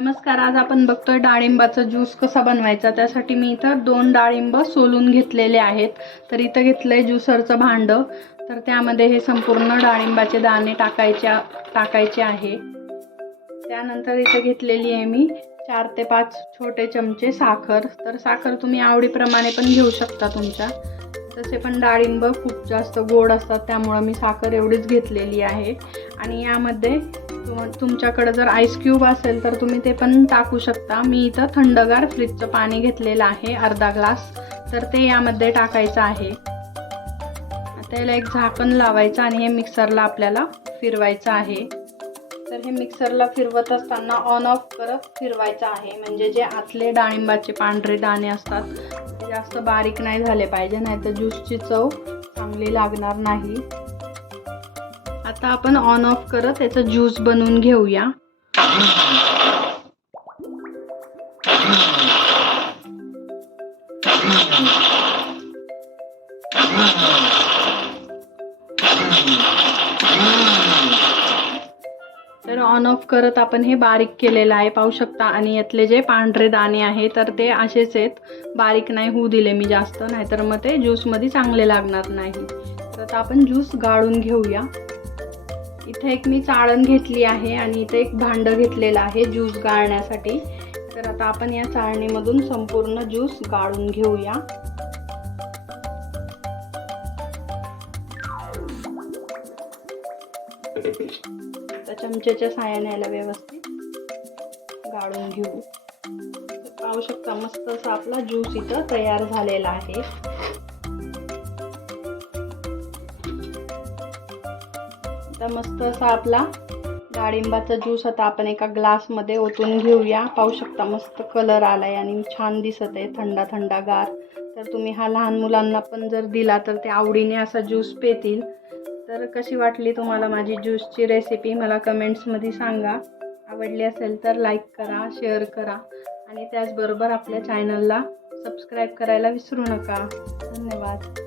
नमस्कार आज आपण बघतोय डाळिंबाचा ज्यूस कसा बनवायचा. त्यासाठी मी इथं दोन डाळिंब सोलून घेतलेले आहेत. तर इथं घेतलंय ज्युसरचं भांडं. तर त्यामध्ये हे संपूर्ण डाळिंबाचे दाणे टाकायचे टाकायचे आहे. त्यानंतर इथं घेतलेली आहे मी चार ते पाच छोटे चमचे साखर. तर साखर तुम्ही आवडीप्रमाणे पण घेऊ शकता तुमच्या. तसे पण डाळिंब खूप जास्त गोड असतात त्यामुळं मी साखर एवढीच घेतलेली आहे. आणि यामध्ये तुमच्याकडं जर आईस क्यूब असेल तर तुम्ही ते पण टाकू शकता. मी इथं थंडगार फ्रीजचं पाणी घेतलेलं आहे अर्धा ग्लास तर ते यामध्ये टाकायचं आहे. आता याला एक झाकण लावायचं आणि हे मिक्सरला आपल्याला फिरवायचं आहे. तर हे मिक्सरला फिरवत असताना ऑन ऑफ करत फिरवायचं आहे. म्हणजे जे आतले डाळिंबाचे पांढरे दाणे असतात ते जास्त बारीक नाही झाले पाहिजे नाही तर ज्यूसची चव चांगली लागणार नाही. आता आपण ऑन ऑफ करत याचा ज्यूस बनवून घेऊया. तर ऑन ऑफ करत आपण हे बारीक केलेलं आहे पाहू शकता. आणि यातले जे पांढरे दाणे आहे तर ते असेच आहेत. बारीक नाही होऊ दिले मी जास्त नाहीतर मग ते ज्यूसमध्ये चांगले लागणार नाही. तर आता आपण ज्यूस गाळून घेऊया. इथे एक मी चाळण घेतली आहे आणि इथे एक भांडं घेतलेलं आहे ज्यूस गाळण्यासाठी. तर आता आपण या चाळणीमधून संपूर्ण ज्यूस गाळून घेऊया. चमच्याच्या चमचेच्या याला व्यवस्थित गाळून घेऊ. पाहू शकता मस्त असा आपला ज्यूस इथं तयार झालेला आहे. आता मस्त असा आपला डाळिंबाचा ज्यूस आता आपण एका ग्लासमध्ये ओतून घेऊया. पाहू शकता मस्त कलर आला आहे आणि छान दिसत आहे थंडा थंडा गार. तर तुम्ही हा लहान मुलांना पण जर दिला तर ते आवडीने असा ज्यूस पेतील. तर कशी वाटली तुम्हाला माझी ज्यूसची रेसिपी मला कमेंट्समध्ये सांगा. आवडली असेल तर लाईक करा शेअर करा. आणि त्याचबरोबर आपल्या चॅनलला सबस्क्राईब करायला विसरू नका. धन्यवाद.